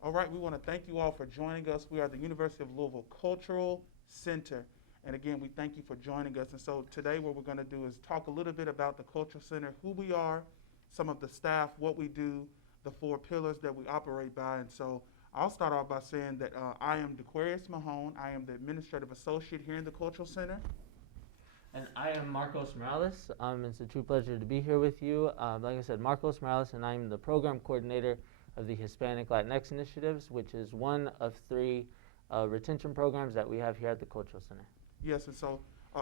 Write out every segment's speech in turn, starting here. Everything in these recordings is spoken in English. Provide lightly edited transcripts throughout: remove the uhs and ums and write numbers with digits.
All right, we want to thank you all for joining us. We are the University of Louisville Cultural Center. And again, we thank you for joining us. And so today what we're going to do is talk a little bit about the Cultural Center, who we are, some of the staff, what we do, the four pillars that we operate by. And so I'll start off by saying that I am DeQuarius Mahone. I am the Administrative Associate here in the Cultural Center. And I am Marcos Morales. It's a true pleasure to be here with you. Like I said, Marcos Morales, and I'm the Program Coordinator of the Hispanic Latinx Initiatives, which is one of three retention programs that we have here at the Cultural Center. Yes, and so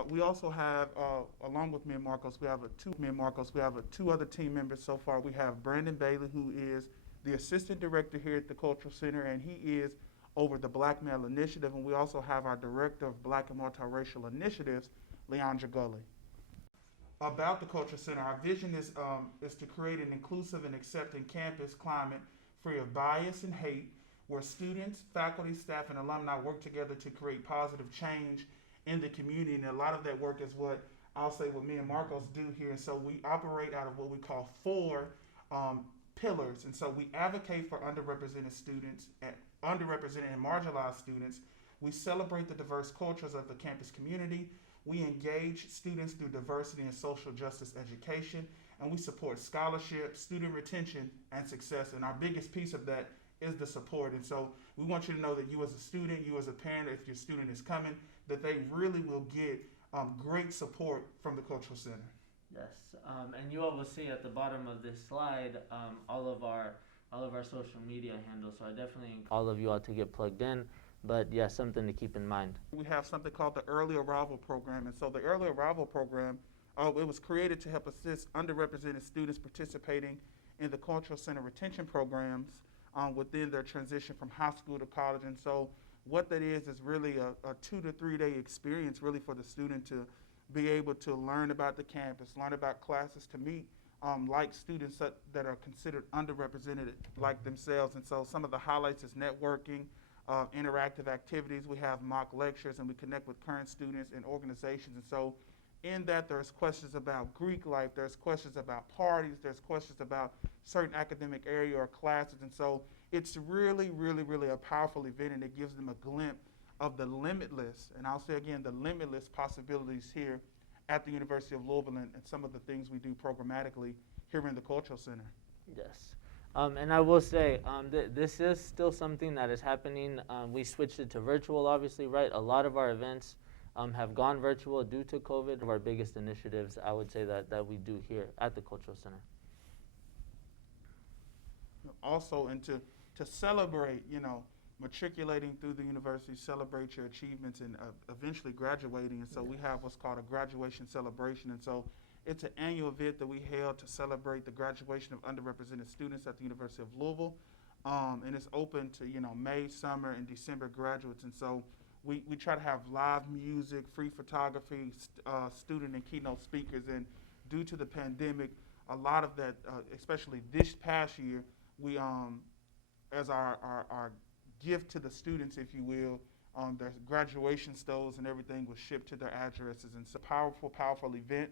we also have, along with me and Marcos, we have two other team members so far. We have Brandon Bailey, who is the Assistant Director here at the Cultural Center, and he is over the Blackmail Initiative. And we also have our Director of Black and Multiracial Initiatives, Leandra Gully. About the Cultural Center, our vision is to create an inclusive and accepting campus climate free of bias and hate, where students, faculty, staff, and alumni work together to create positive change in the community. And a lot of that work is what me and Marcos do here. And so we operate out of what we call four pillars. And so we advocate for underrepresented students, underrepresented and marginalized students. We celebrate the diverse cultures of the campus community. We engage students through diversity and social justice education, and we support scholarship, student retention, and success. And our biggest piece of that is the support. And so we want you to know that you as a student, you as a parent, if your student is coming, that they really will get great support from the Cultural Center. Yes, and you all will see at the bottom of this slide all of our social media handles. So I definitely encourage all of you all to get plugged in. But yeah, something to keep in mind. We have something called the Early Arrival Program. And so the Early Arrival Program, it was created to help assist underrepresented students participating in the Cultural Center retention programs within their transition from high school to college. And so what that is really a 2 to 3 day experience really for the student to be able to learn about the campus, learn about classes, to meet like students that are considered underrepresented like themselves. And so some of the highlights is networking, interactive activities. We have mock lectures, and we connect with current students and organizations. And so in that, there's questions about Greek life, there's questions about parties, there's questions about certain academic area or classes. And so it's really, really, really a powerful event, and it gives them a glimpse of the limitless, and I'll say again, the limitless possibilities here at the University of Louisville, and some of the things we do programmatically here in the Cultural Center. Yes. And I will say, this is still something that is happening. We switched it to virtual, obviously, right? A lot of our events have gone virtual due to COVID. One of our biggest initiatives, I would say, that we do here at the Cultural Center. Also, and to celebrate, matriculating through the university, celebrate your achievements, and eventually graduating. And so we have what's called a graduation celebration. And so it's an annual event that we held to celebrate the graduation of underrepresented students at the University of Louisville. And it's open to, May, summer, and December graduates. And so we try to have live music, free photography, student and keynote speakers. And due to the pandemic, a lot of that, especially this past year, we, as our gift to the students, if you will, their graduation stoles and everything was shipped to their addresses. And it's a powerful, powerful event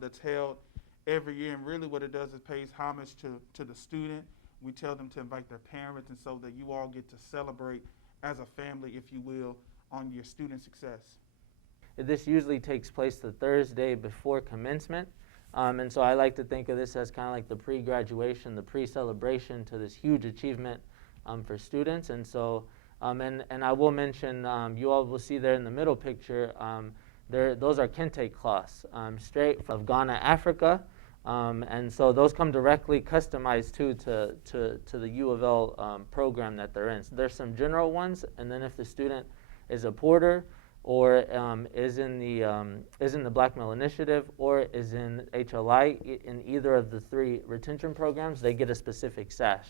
that's held every year, and really what it does is pays homage to the student. We tell them to invite their parents, and so that you all get to celebrate as a family, if you will, on your student success. This usually takes place the Thursday before commencement, and so I like to think of this as kind of like the pre-graduation, the pre-celebration to this huge achievement for students. And so, and I will mention, you all will see there in the middle picture, those are kente cloths, straight from Ghana, Africa, and so those come directly customized to the U of L program that they're in. So there's some general ones, and then if the student is a porter or is in the Blackmail Initiative or is in HLI, in either of the three retention programs, they get a specific sash.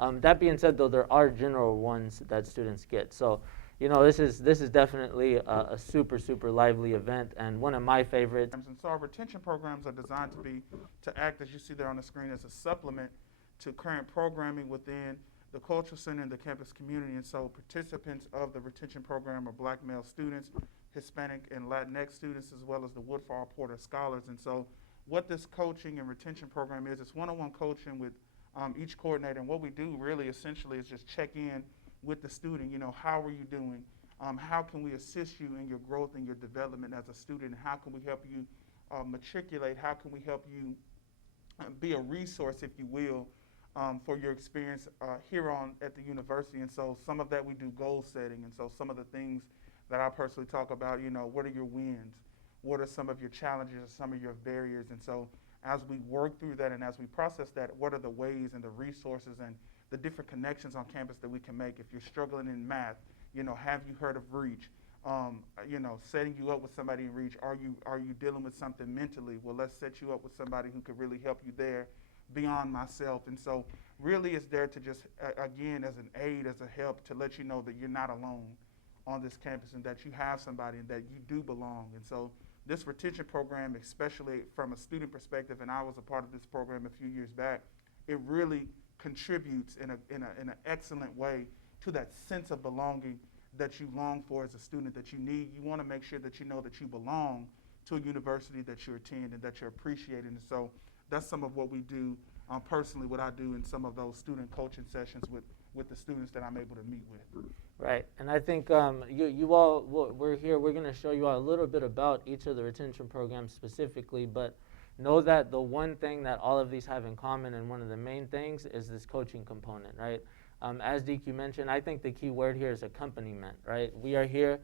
That being said, though, there are general ones that students get. So, this is definitely a super, super lively event, and one of my favorites. And so our retention programs are designed to act, as you see there on the screen, as a supplement to current programming within the Cultural Center and the campus community. And so participants of the retention program are Black male students, Hispanic and Latinx students, as well as the Woodfall Porter scholars. And so what this coaching and retention program is, it's one-on-one coaching with each coordinator. And what we do really essentially is just check in with the student. How are you doing? How can we assist you in your growth and your development as a student? And how can we help you matriculate? How can we help you be a resource, if you will, for your experience here on at the university? And so some of that we do goal setting. And so some of the things that I personally talk about, what are your wins? What are some of your challenges or some of your barriers? And so as we work through that and as we process that, what are the ways and the resources and the different connections on campus that we can make? If you're struggling in math, have you heard of REACH? Setting you up with somebody in REACH. Are you dealing with something mentally? Well, let's set you up with somebody who could really help you there beyond myself. And so really it's there to just, again, as an aid, as a help, to let you know that you're not alone on this campus and that you have somebody and that you do belong. And so this retention program, especially from a student perspective, and I was a part of this program a few years back, it really contributes in an excellent way to that sense of belonging that you long for as a student, that you need. You want to make sure that you know that you belong to a university that you attend and that you're appreciated. And so that's some of what we do personally, what I do in some of those student coaching sessions with the students that I'm able to meet with. Right, and I think you all, we're here, we're going to show you all a little bit about each of the retention programs specifically, but know that the one thing that all of these have in common, and one of the main things, is this coaching component, right? As DQ mentioned, I think the key word here is accompaniment, right? We are here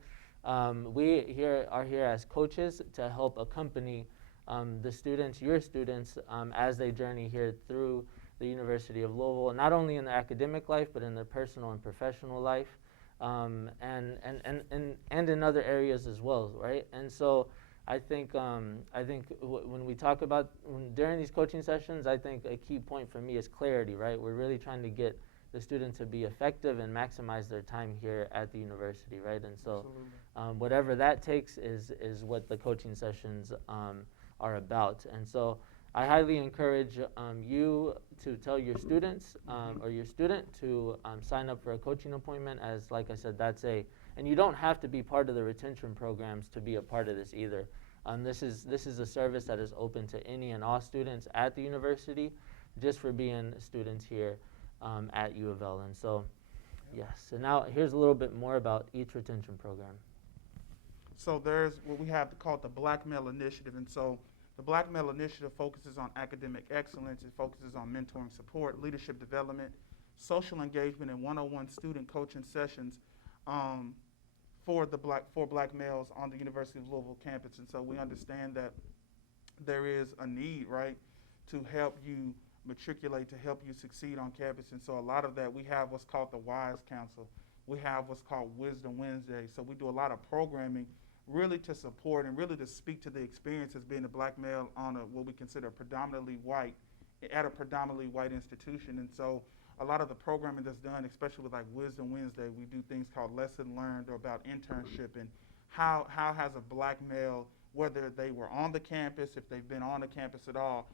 as coaches to help accompany the students, your students, as they journey here through the University of Louisville, not only in their academic life, but in their personal and professional life, and in other areas as well, right? And so I think when we talk about during these coaching sessions, I think a key point for me is clarity, right? We're really trying to get the students to be effective and maximize their time here at the university, right? And so whatever that takes is what the coaching sessions are about. And so I highly encourage you to tell your students or your student to sign up for a coaching appointment, as like I said, and you don't have to be part of the retention programs to be a part of this either. This is a service that is open to any and all students at the university, just for being students here at U of L. And so, yes, so now here's a little bit more about each retention program. So there's what we have called the Blackmail Initiative. And so the Blackmail Initiative focuses on academic excellence. It focuses on mentoring support, leadership development, social engagement, and one-on-one student coaching sessions for black males on the University of Louisville campus. And so we understand that there is a need, right, to help you matriculate, to help you succeed on campus. And so a lot of that, we have what's called the WISE Council. We have what's called Wisdom Wednesday. So we do a lot of programming really to support and really to speak to the experience as being a black male on what we consider at a predominantly white institution. And so a lot of the programming that's done, especially with like Wisdom Wednesday, we do things called Lesson Learned, or about internship, and how has a black male, whether they were on the campus, if they've been on the campus at all,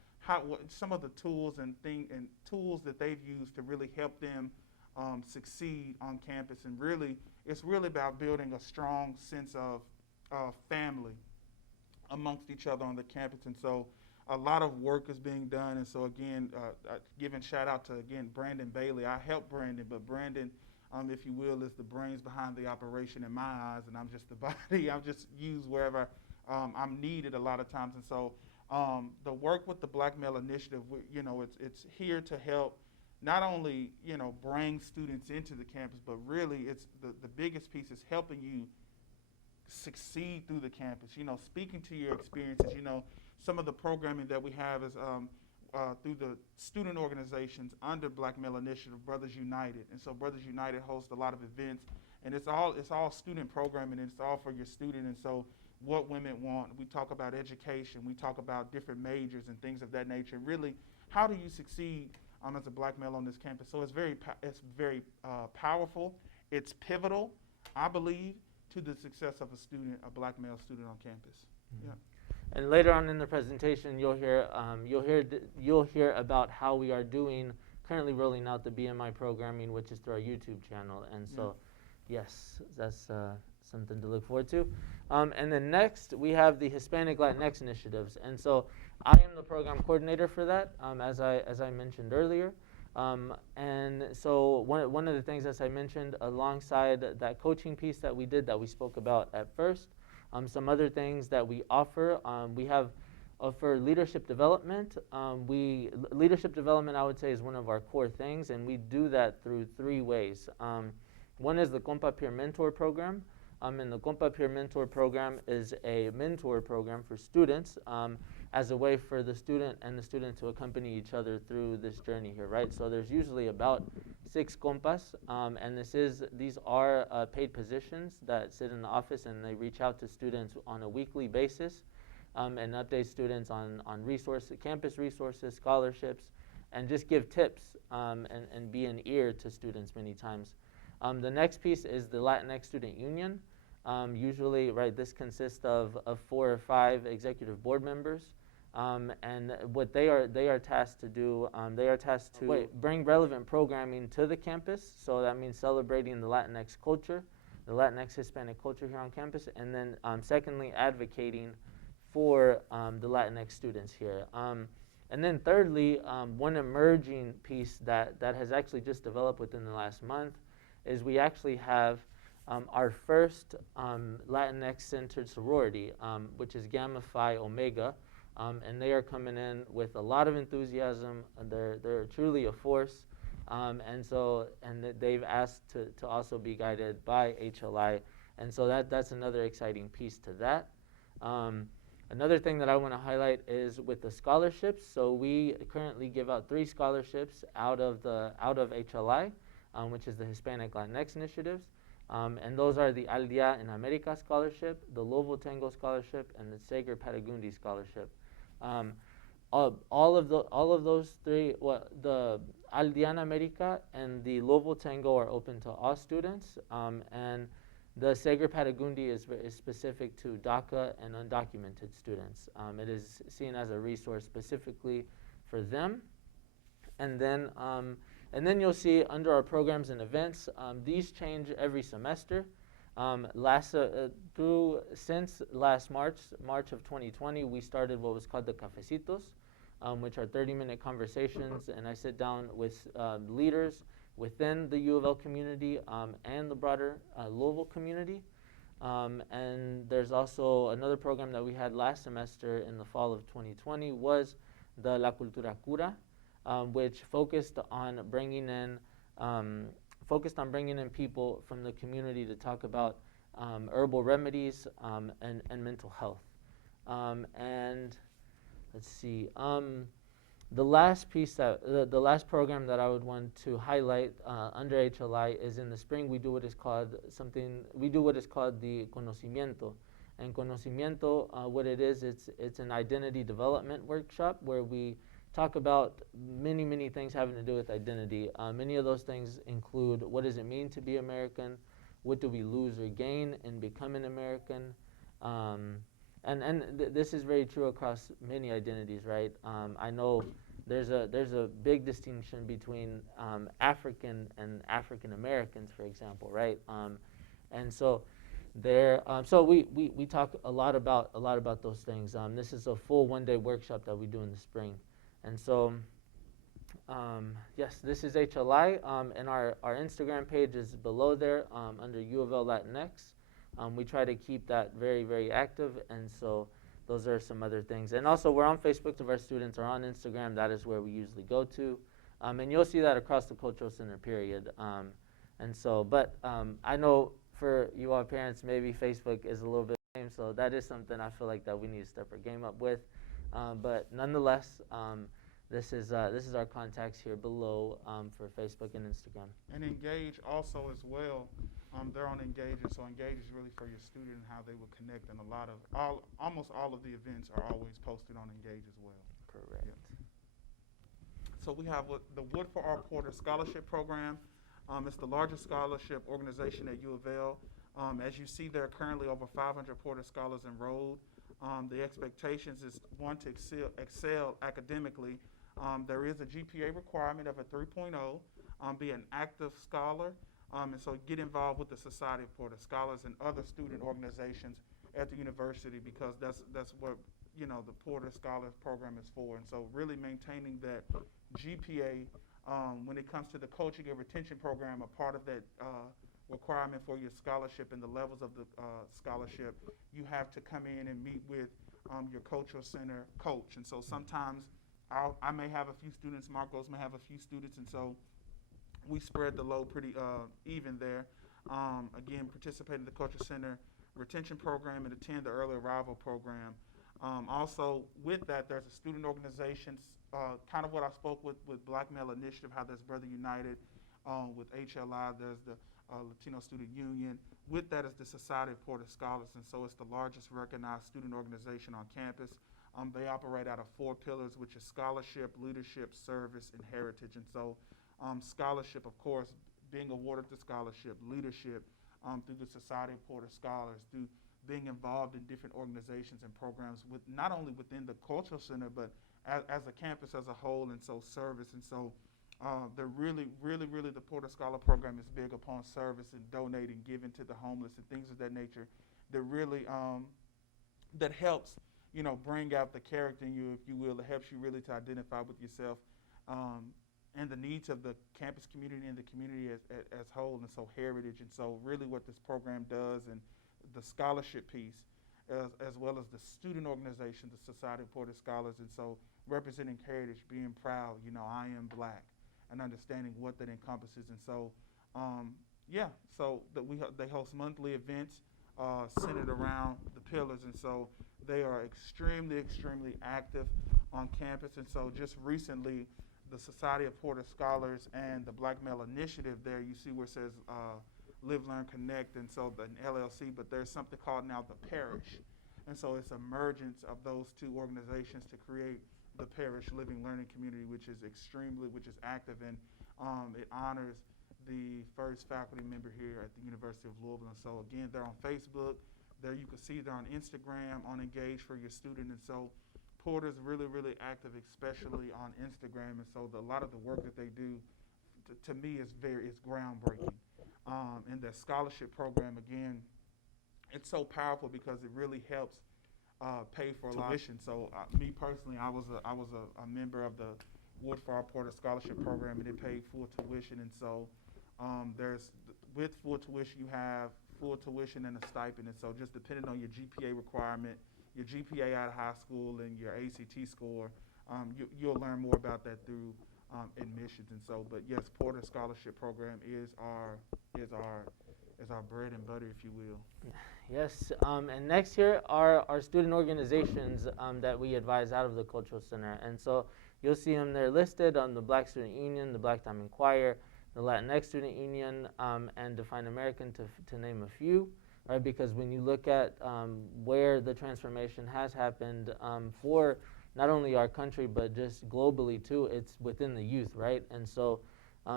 some of the tools and tools that they've used to really help them succeed on campus. And really, it's really about building a strong sense of family amongst each other on the campus. And so a lot of work is being done. And so again, giving shout out to, again, Brandon Bailey. I help Brandon, but Brandon, if you will, is the brains behind the operation in my eyes, and I'm just the body. I'm just used wherever I'm needed a lot of times. And so the work with the Blackmail Initiative, it's here to help not only, bring students into the campus, but really it's the biggest piece is helping you succeed through the campus, speaking to your experiences. Some of the programming that we have is through the student organizations under Blackmail Initiative, Brothers United. And so Brothers United hosts a lot of events, and it's all student programming, and it's all for your student. And so what women want, we talk about education, we talk about different majors and things of that nature. Really, how do you succeed as a black male on this campus? So it's very powerful. It's pivotal, I believe, to the success of a black male student on campus. Mm-hmm. Yeah. And later on in the presentation, you'll hear about how we are currently rolling out the BMI programming, which is through our YouTube channel. And so, yes, that's something to look forward to. And then next, we have the Hispanic Latinx initiatives. And so I am the program coordinator for that, as I mentioned earlier. And so one of the things, as I mentioned, alongside that coaching piece that we did that we spoke about at first, some other things that we offer, we have for leadership development. Leadership development, I would say, is one of our core things, and we do that through 3 ways. One is the Compa Peer Mentor Program. And the Compa Peer Mentor Program is a mentor program for students as a way for the student and the student to accompany each other through this journey here, right? So there's usually about 6 compas, and these are paid positions that sit in the office, and they reach out to students on a weekly basis and update students on resources, campus resources, scholarships, and just give tips and be an ear to students many times. The next piece is the Latinx Student Union. Usually, right, this consists of 4 or 5 executive board members, and what they are tasked to do, they are tasked to bring relevant programming to the campus. So that means celebrating the Latinx culture, the Latinx Hispanic culture here on campus, and then secondly, advocating for the Latinx students here. And then thirdly, one emerging piece that has actually just developed within the last month is we actually have our first Latinx-centered sorority, which is Gamma Phi Omega, and they are coming in with a lot of enthusiasm. They're truly a force, and they've asked to also be guided by HLI, and so that's another exciting piece to that. Another thing that I want to highlight is with the scholarships. So we currently give out 3 scholarships out of HLI, which is the Hispanic Latinx Initiatives. And those are the Al Dia en America Scholarship, the Lobo Tango Scholarship, and the Sager Patagundi Scholarship. All of those 3, the Al Dia en America and the Lobo Tango are open to all students, and the Sager Patagundi is specific to DACA and undocumented students. It is seen as a resource specifically for them. And then you'll see under our programs and events, these change every semester. Since last March of 2020, we started what was called the Cafecitos, which are 30-minute conversations, and I sit down with leaders within the U of L community and the broader Louisville community. And there's also another program that we had last semester in the fall of 2020 was the La Cultura Cura, which focused on bringing in people from the community to talk about herbal remedies and mental health. And let's see. The last piece the last program that I would want to highlight under HLI is in the spring we do what is called the Conocimiento. And Conocimiento, what it is, it's an identity development workshop where we talk about many things having to do with identity. Many of those things include what does it mean to be American, what do we lose or gain in becoming American, this is very true across many identities, right? I know there's a big distinction between African and African Americans, for example, right? And so we talk a lot about those things. This is a full 1-day workshop that we do in the spring, and so yes, this is HLI, and our Instagram page is below there under U of L Latinx. We try to keep that very active, and so those are some other things. And also we're on Facebook if our students are on Instagram. That is where we usually go to, and you'll see that across the Cultural Center period. And so, but I know for you all parents, maybe Facebook is a little bit lame, so that is something I feel like that we need to step our game up with. But nonetheless, this is our contacts here below for Facebook and Instagram. And Engage also as well. They're on Engage, and so Engage is really for your student and how they will connect. And almost all of the events are always posted on Engage as well. Correct. Yep. So we have the Wood for Our Porter Scholarship Program. It's the largest scholarship organization at U of L. As you see, there are currently over 500 Porter scholars enrolled. The expectations is one to excel academically. There is a GPA requirement of a 3.0, be an active scholar, and so get involved with the Society of Porter Scholars and other student organizations at the university, because that's what the Porter Scholars program is for. And so really maintaining that GPA When it comes to the coaching and retention program, a part of that requirement for your scholarship and the levels of the scholarship, you have to come in and meet with your cultural center coach. And so sometimes I may have a few students, Marcos may have a few students, and so we spread the load pretty even there. Again, participate in the cultural center retention program and attend the early arrival program. Also, with that, there's a student organization, kind of what I spoke with Blackmail Initiative, how there's Brother United. With HLI, there's the Latino Student Union. With that is the Society of Porter Scholars, and so it's the largest recognized student organization on campus. They operate out of 4 pillars, which is scholarship, leadership, service, and heritage. And so scholarship, of course, being awarded the scholarship, leadership through the Society of Porter Scholars, through being involved in different organizations and programs, with not only within the cultural center, but as a campus as a whole, and so service. And so they're really, the Porter Scholar program is big upon service and donating, giving to the homeless and things of that nature that really, that helps, bring out the character in you, if you will. It helps you really to identify with yourself and the needs of the campus community and the community as whole, and so heritage. And so really what this program does, and the scholarship piece, as well as the student organization, the Society of Porter Scholars, and so representing heritage, being proud, I am Black, and understanding what that encompasses. And so, so they host monthly events centered around the pillars, and so they are extremely active on campus. And so just recently, the Society of Porter Scholars and the Blackmail Initiative, there you see where it says Live, Learn, Connect, and so an LLC, but there's something called now the Parish. And so it's emergence of those 2 organizations to create the Parish Living Learning Community, which is active, and it honors the first faculty member here at the University of Louisville. And so again, they're on Facebook. There you can see they're on Instagram, on Engage for Your Student. And so Porter's really active, especially on Instagram. And so a lot of the work that they do, to me, is groundbreaking. And the scholarship program, again, it's so powerful because it really helps pay for tuition. So me personally, I was a member of the Wood Farr Porter Scholarship Program, and it paid full tuition. And so with full tuition, you have full tuition and a stipend. And so just depending on your GPA requirement, your GPA out of high school, and your ACT score, you'll learn more about that through admissions. And so, but yes, Porter Scholarship Program is our bread and butter, if you will. Yes, and next here are our student organizations that we advise out of the Cultural Center. And so you'll see them there listed on the Black Student Union, the Black Diamond Choir, the Latinx Student Union, and Define American, to name a few, right? Because when you look at where the transformation has happened for not only our country, but just globally too, it's within the youth, right? And so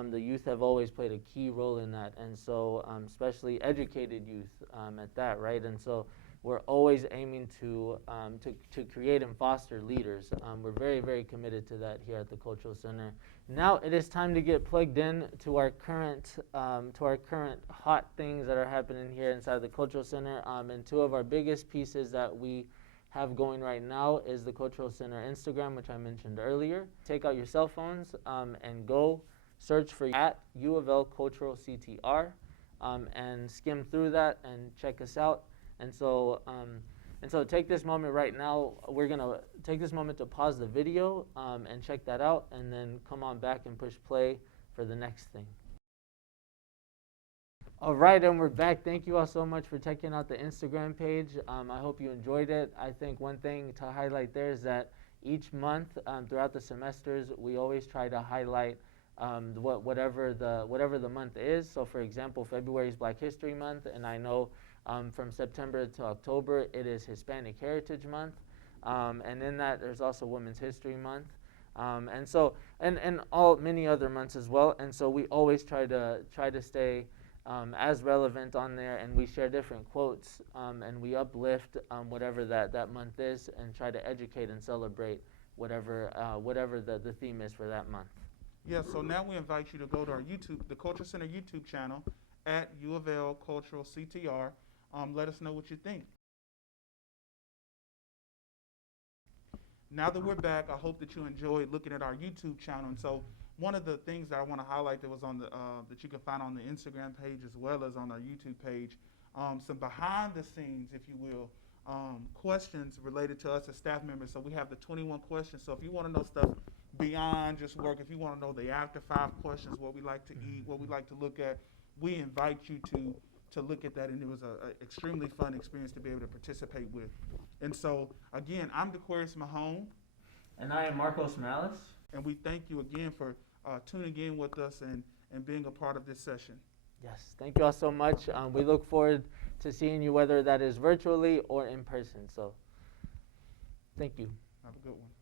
the youth have always played a key role in that, and so especially educated youth at that, right? And so we're always aiming to create and foster leaders. We're very committed to that here at the Cultural Center. Now it is time to get plugged in to our current hot things that are happening here inside the Cultural Center. And 2 of our biggest pieces that we have going right now is the Cultural Center Instagram, which I mentioned earlier. Take out your cell phones and go search for at U of L Cultural CTR and skim through that and check us out. And so take this moment right now. We're going to take this moment to pause the video and check that out, and then come on back and push play for the next thing. All right, and we're back. Thank you all so much for checking out the Instagram page. I hope you enjoyed it. I think one thing to highlight there is that each month throughout the semesters, we always try to highlight whatever the month is. So for example, February is Black History Month, and I know from September to October it is Hispanic Heritage Month, and in that there's also Women's History Month, and so all many other months as well. And so we always try to stay as relevant on there, and we share different quotes and we uplift whatever that month is, and try to educate and celebrate whatever the theme is for that month. Yeah, so now we invite you to go to our the Cultural Center YouTube channel at U of L Cultural CTR. Let us know what you think. now that we're back, I hope that you enjoyed looking at our YouTube channel. And so one of the things that I want to highlight that was on the that you can find on the Instagram page as well as on our YouTube page, some behind the scenes, if you will, questions related to us as staff members. So we have the 21 questions. So if you want to know stuff beyond just work, if you want to know the after 5 questions, what we like to eat, what we like to look at, we invite you to look at that. And it was an extremely fun experience to be able to participate with. And so again, I'm DeQuarius Mahone. And I am Marcos Malice. And we thank you again for tuning in with us and being a part of this session. Yes, thank you all so much. We look forward to seeing you, whether that is virtually or in person. So thank you. Have a good one.